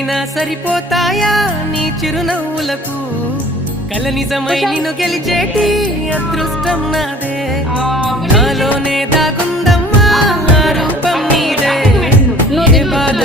కోట్లైనా సరిపోతాయా నీ చిరునవ్వులకు కల నిజమై నిన్ను గెలిచేటి అదృష్టం నాదే నాలోనే దాగుందమ్మా రూపం నీదే ఏ బాధ